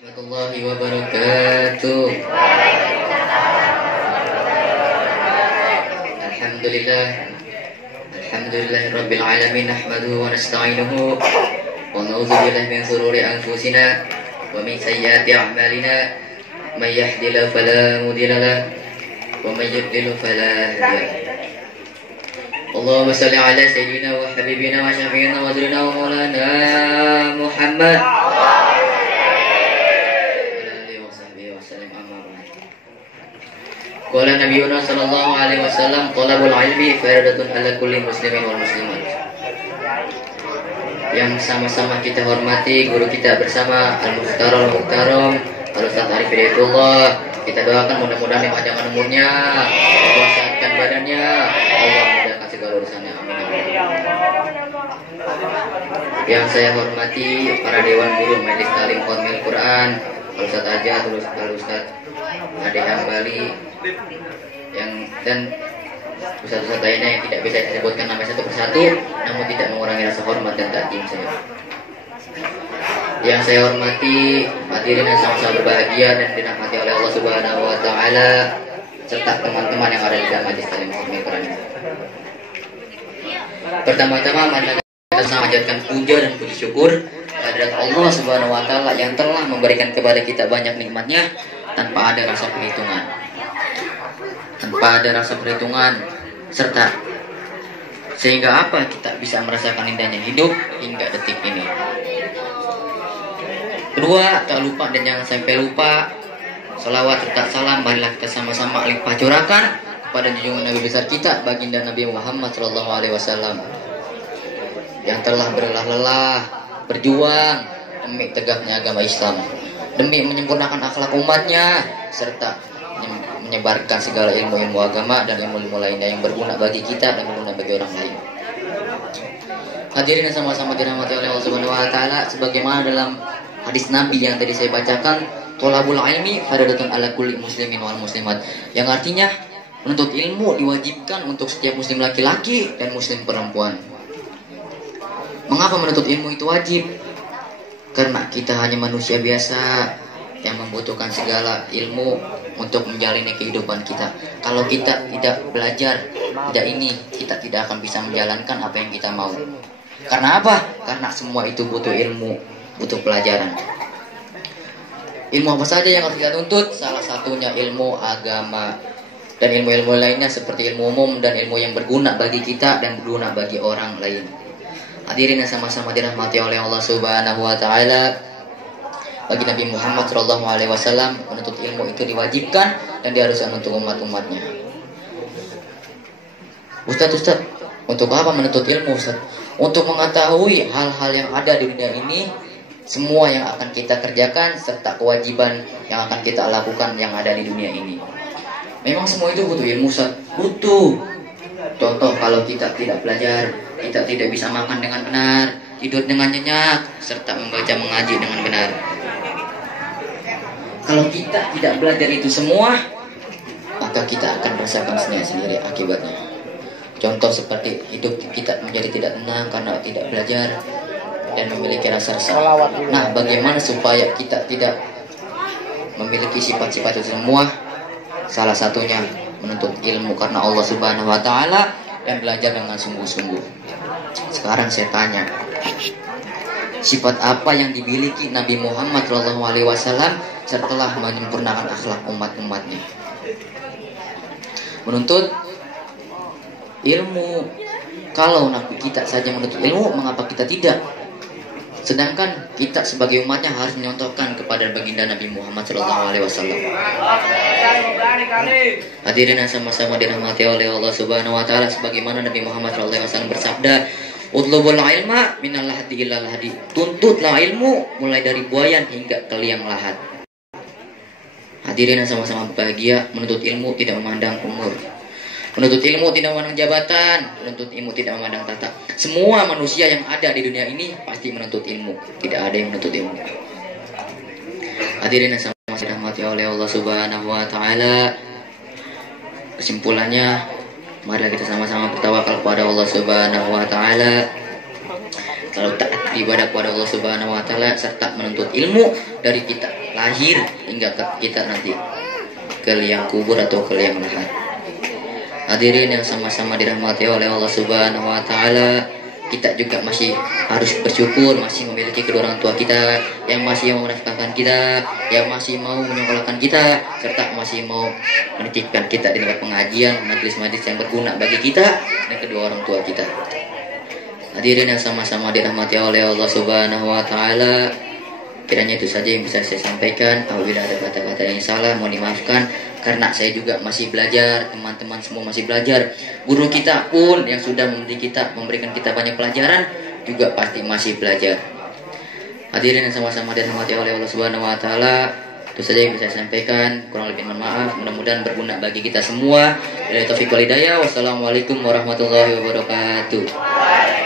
Warahmatullahi wabarakatuh. Alhamdulillah. Alhamdulillahirabbil alamin nahmaduhu wa nasta'inuhu wa na'udzu billahi min shururi anfusina wa min sayyiati a'malina may yahdihillahu fala mudilla lahu wa may yudlil fala hadiya lahu. Allahumma shalli ala sayyidina wa habibina wa syafi'ina wa zurina wa maulana Muhammad. Qala Nabiyuna sallallahu alaihi wasallam talabul ilmi faridatun ala kulli muslimin wal muslimat. Yang sama-sama kita hormati guru kita bersama Al-Mukhtaram Al-Ustaz Arif Hidayatullah. Kita doakan mudah-mudahan yang panjang umurnya, Allah sehatkan badannya, Allah mudahkan segala urusannya. Amin. Yang saya hormati para dewan guru Majelis Talim Qomil Quran, Al-Ustaz Ajat, Al-Ustaz Ade Hambali, dan ustaz-ustaz lainnya yang tidak bisa disebutkan nama satu persatu, namun tidak mengurangi rasa hormat dan takdim saya. Yang saya hormati hadirin yang sama-sama berbahagia dan dirahmati oleh Allah Subhanahu wa taala serta teman-teman yang ada di dalam majelis taklim Qomil Quran. Pertama-tama mari kita mengajarkan puja dan puji syukur kehadirat Allah Subhanahu wa taala yang telah memberikan kepada kita banyak nikmatnya tanpa ada rasa perhitungan. Serta sehingga apa kita bisa merasakan indahnya hidup hingga detik ini. Kedua, tak lupa dan jangan sampai lupa salawat serta salam marilah kita sama-sama limpah curahkan kepada junjungan Nabi besar kita baginda Nabi Muhammad SAW yang telah berlelah-lelah berjuang demi tegaknya agama Islam, demi menyempurnakan akhlak umatnya serta menyebarkan segala ilmu-ilmu agama dan ilmu-ilmu lainnya yang berguna bagi kita dan berguna bagi orang lain. Hadirin yang sama-sama dirahmati oleh Allah Subhanahu wa taala, sebagaimana dalam hadis Nabi yang tadi saya bacakan, thalabul ilmi faridatun ala kulli muslimin wal muslimat, yang artinya menuntut ilmu diwajibkan untuk setiap muslim laki-laki dan muslim perempuan. Mengapa menuntut ilmu itu wajib? Karena kita hanya manusia biasa yang membutuhkan segala ilmu untuk menjalani kehidupan kita. Kalau kita tidak belajar, kita tidak akan bisa menjalankan apa yang kita mau. Karena apa? Karena semua itu butuh ilmu, butuh pelajaran. Ilmu apa saja yang harus kita tuntut? Salah satunya ilmu agama. Dan ilmu-ilmu lainnya seperti ilmu umum dan ilmu yang berguna bagi kita dan berguna bagi orang lain. Hadirin yang sama-sama dirahmati oleh Allah Subhanahu wa taala, bagi Nabi Muhammad SAW menuntut ilmu itu diwajibkan dan diharuskan untuk umat-umatnya. Ustaz, untuk apa menuntut ilmu, Ustaz? Untuk mengetahui hal-hal yang ada di dunia ini, semua yang akan kita kerjakan serta kewajiban yang akan kita lakukan yang ada di dunia ini. Memang semua itu butuh ilmu, Ustaz. Butuh. Contoh, kalau kita tidak belajar, kita tidak bisa makan dengan benar, tidur dengan nyenyak, serta membaca mengaji dengan benar. Kalau kita tidak belajar itu semua, maka kita akan merasakan sendiri akibatnya. Contoh seperti hidup kita menjadi tidak tenang karena tidak belajar dan memiliki rasa resah. Nah, bagaimana supaya kita tidak memiliki sifat-sifat itu semua? Salah satunya menuntut ilmu karena Allah Subhanahu wa taala dan belajar dengan sungguh-sungguh. Sekarang saya tanya, sifat apa yang dimiliki Nabi Muhammad SAW setelah menyempurnakan akhlak umat-umatnya? Menuntut ilmu. Kalau Nabi kita saja menuntut ilmu, mengapa kita tidak? Sedangkan kita sebagai umatnya harus menyontohkan kepada baginda Nabi Muhammad SAW. Hadirin yang sama-sama dirahmati oleh Allah Subhanahu wa taala, sebagaimana Nabi Muhammad SAW bersabda, utlubul ilma minal lahdi ilal hadi. Tuntutlah ilmu mulai dari buayan hingga ke liang lahat. Hadirin yang sama-sama bahagia, menuntut ilmu tidak memandang umur. Menuntut ilmu tidak memandang jabatan, menuntut ilmu tidak memandang tata. Semua manusia yang ada di dunia ini pasti menuntut ilmu. Tidak ada yang menuntut ilmu. Hadirin yang sama-sama dirahmati oleh Allah Subhanahu wa taala. Kesimpulannya, mari kita sama-sama bertawakal kepada Allah Subhanahu wa taala. Kalau taat ibadah kepada Allah Subhanahu wa taala serta menuntut ilmu dari kita lahir hingga ke kita nanti ke liang kubur atau ke liang lahat. Hadirin yang sama-sama dirahmati oleh Allah Subhanahu wa taala, kita juga masih harus bersyukur masih memiliki kedua orang tua kita yang masih mau menafkahkan kita, yang masih mau menyekolahkan kita, serta masih mau menitipkan kita di tempat pengajian, majelis-majelis yang berguna bagi kita dan kedua orang tua kita. Hadirin yang sama-sama dirahmati oleh Allah Subhanahu wa taala, kiranya itu saja yang bisa saya sampaikan. Apabila ada kata-kata yang salah mohon dimaafkan, karena saya juga masih belajar, teman-teman semua masih belajar. Guru kita pun yang sudah mendidik kita, memberikan kita banyak pelajaran, juga pasti masih belajar. Hadirin yang sama-sama dirahmati oleh Allah Subhanahu wa taala, itu saja yang bisa saya sampaikan. Kurang lebih mohon maaf, mudah-mudahan berguna bagi kita semua. Wabillahi taufiq wal hidayah. Wassalamualaikum warahmatullahi wabarakatuh.